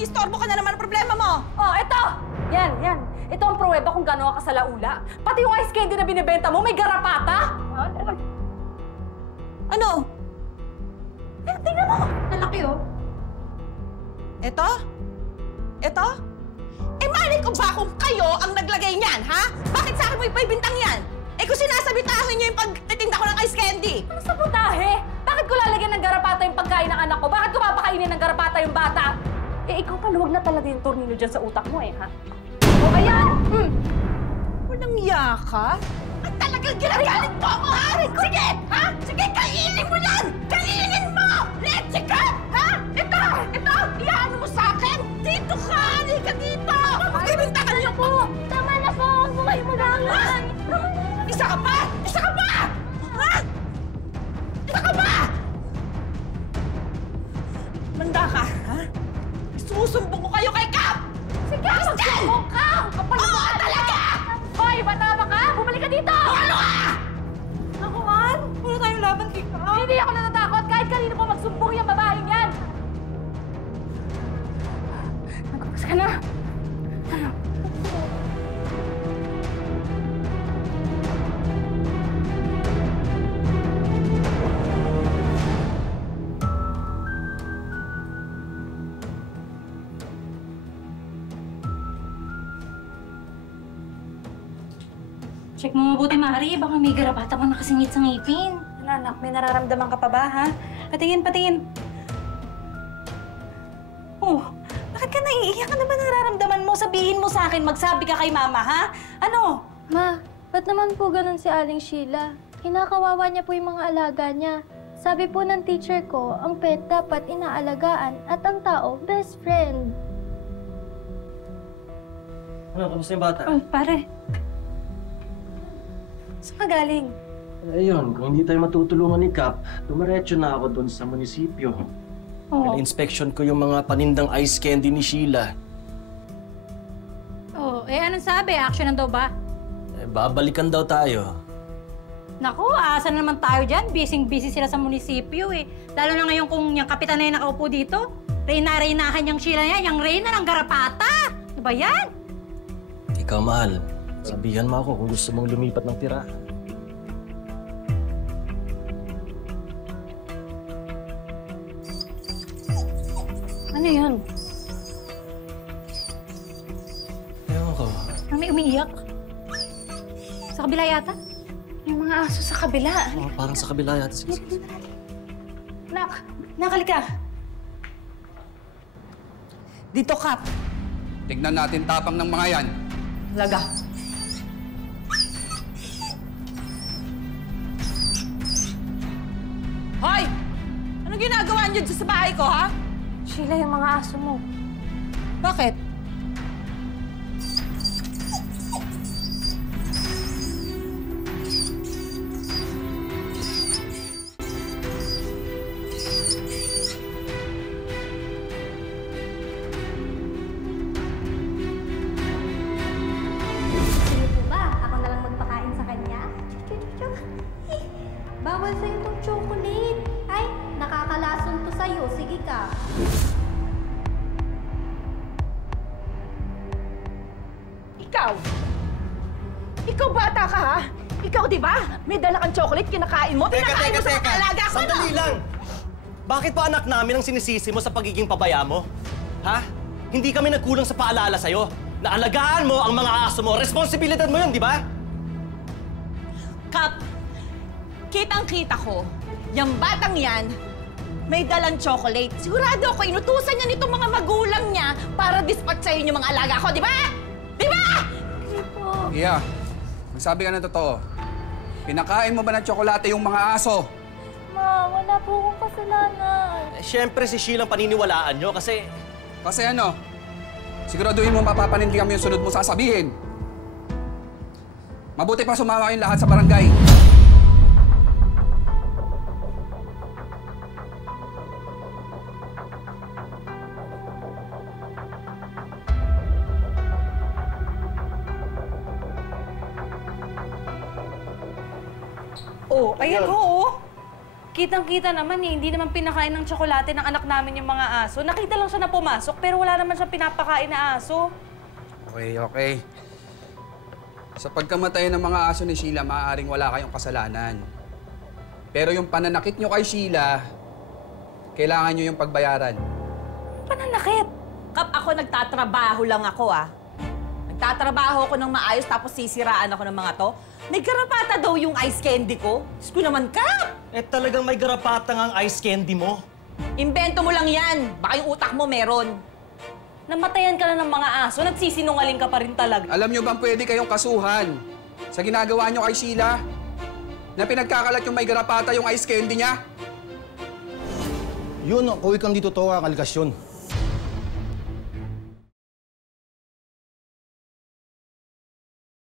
nag-istorbo ka na naman ang problema mo! Oh, eto! Yan. Ito ang pruweba kung gano'n ka sa laula. Pati yung ice candy na binibenta mo, may garapata! Ano? Tingnan mo! Nalaki, oh. Ito? Ito? Eh, mali ko ba kung kayo ang naglagay niyan, ha? Bakit sa akin mo ipaibintang yan? Eh, kung sinasabitahin niyo yung pagtitinda ko ng ice candy! Ano sa putahe? Bakit ko lalagyan ng garapata yung pagkain ng anak ko? Bakit ko papakainin ng garapata yung bata? Eh, ikaw maluwag na talaga yung tornilyo dyan sa utak mo, eh, ha? O, ayan! Walang yaka? At talagang ginagalit mo ako, ha? Sige! Ha? Sige, kainin mo yan! Kainin mo! Leche ka! Ha? Ito! Iyan mo sa akin! Dito ka! Halika dito! Magbibintangan niyo po! Tama na po! Bumay mo lang! Isa ka pa! Ha? Isa ka pa! Manda ka, ha? Susumbong ko kayo kay Cap! Sige, magsumbong ka! Oo, talaga! Hoy, matama ka! Bumalik ka dito! Ano ka? Ako, man? Wala tayong laban kay Cap. Hindi ako natatakot kahit kanino po magsumbong yung babaeng yan! Nagkukas ka na! Check mo mabuti, Mari. Baka may garapata pa nakasingit sa ngipin. Anak, may nararamdaman ka pa ba, ha? Patingin. Oh, bakit ka naiiyak? Ano ba nararamdaman mo? Sabihin mo sa akin, magsabi ka kay Mama, ha? Ano? Ma, ba't naman po ganun si Aling Sheila? Kinakawawa niya po yung mga alaga niya. Sabi po ng teacher ko, ang pet dapat inaalagaan at ang tao, best friend. Ano, kamusta yung bata? Oh, pare. Saan ka galing? Ayun, kung hindi tayo matutulungan ni Cap, dumiretso na ako doon sa munisipyo. Oh. Inspection ko yung mga panindang ice candy ni Sheila. Oh, anong sabi? Action daw ba? Babalikan daw tayo. Naku, asa na naman tayo dyan? Busy sila sa munisipyo, eh. Lalo na ngayon kung yung kapitan na yung nakaupo dito. Reyna-reynahan yung Sheila niya, yung Reyna ng garapata. Ano ba yan? Ikaw, mahal. Sabihan mo ako kung gusto mong lumipat ng tira. Ano yun? Ewan ko. May umiiyak. Sa kabila yata? Yung mga aso sa kabila. Oh, parang sa kabila yata. Sige. Nakalika. Dito, Cap. Tignan natin tapang ng mga yan. Laga. Hoy! Anong ginagawa niyo dyan sa bahay ko, ha? Sheila, yung mga aso mo. Bakit? Sige po ba? Ako na lang magpakain sa kanya? Bawal sa'yo itong chocolate. Ay, nakakalason to sa'yo. Sige ka. Ikaw? Ikaw bata ka, ha? Ikaw, di ba? May dala kang chocolate, kinakain mo, pinakain mo sa mga alaga ko, Sandali lang! Bakit pa anak namin ang sinisisi mo sa pagiging pabaya mo? Ha? Hindi kami nagkulang sa paalala sa'yo. Naalagaan mo ang mga aso mo. Responsibilidad mo yun, di ba? Kap, kitang-kita ko, yung batang yan, may dalang chocolate. Sigurado ako, inutusan niya nitong mga magulang niya para dispatch sa'yo yung mga alaga ko, di ba? Di ba? Hindi po. Iya, magsabi ka ng totoo. Pinakain mo ba ng tsokolate yung mga aso? Ma, wala po akong kasalanan. Siyempre si Sheila ang paniniwalaan nyo kasi... Kasi ano, siguraduhin mo mapapanindigan mo yung sunod mo sasabihin. Mabuti pa sumama kayong lahat sa barangay. Oh, ayan, oo. Kitang-kita naman eh, hindi naman pinakain ng tsokolate ng anak namin yung mga aso. Nakita lang siya na pumasok, pero wala naman siya pinapakain na aso. Okay. Sa pagkamatay ng mga aso ni Sheila, maaaring wala kayong kasalanan. Pero yung pananakit nyo kay Sheila, kailangan nyo yung pagbayaran. Pananakit? Kap, ako nagtatrabaho lang ako, ah. Nagtatrabaho ako ng maayos tapos sisiraan ako ng mga to. May garapata daw yung ice candy ko. Diyos ko naman, Kap! Eh talagang may garapatang ang ice candy mo. Imbento mo lang yan. Baka yung utak mo meron. Namatayan ka na ng mga aso, nagsisinungaling ka pa rin talaga. Alam nyo bang pwede kayong kasuhan sa ginagawa nyo kay Sheila? Na pinagkakalat yung may garapata yung ice candy niya? Yun, kuwi kang dito to ang aligasyon.